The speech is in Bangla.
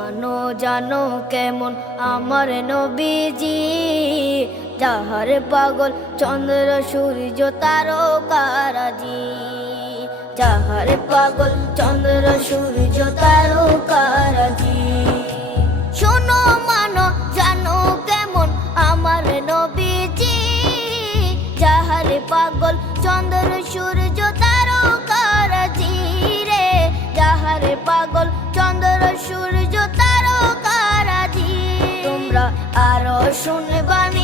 মানো জানো কেমন আমার নবীজি, যাহার পাগল চন্দ্র সূর্য তারকারাজি, যাহার পাগল চন্দ্র সূর্য তারকারাজি। শোনো মানো জানো কেমন আমার নবীজি, যাহার পাগল চন্দ্র সূর্য তারকারাজি রে, যাহার পাগল চন্দ্র সূর্য তারকারাজি। তোমরা আরো শুনবানি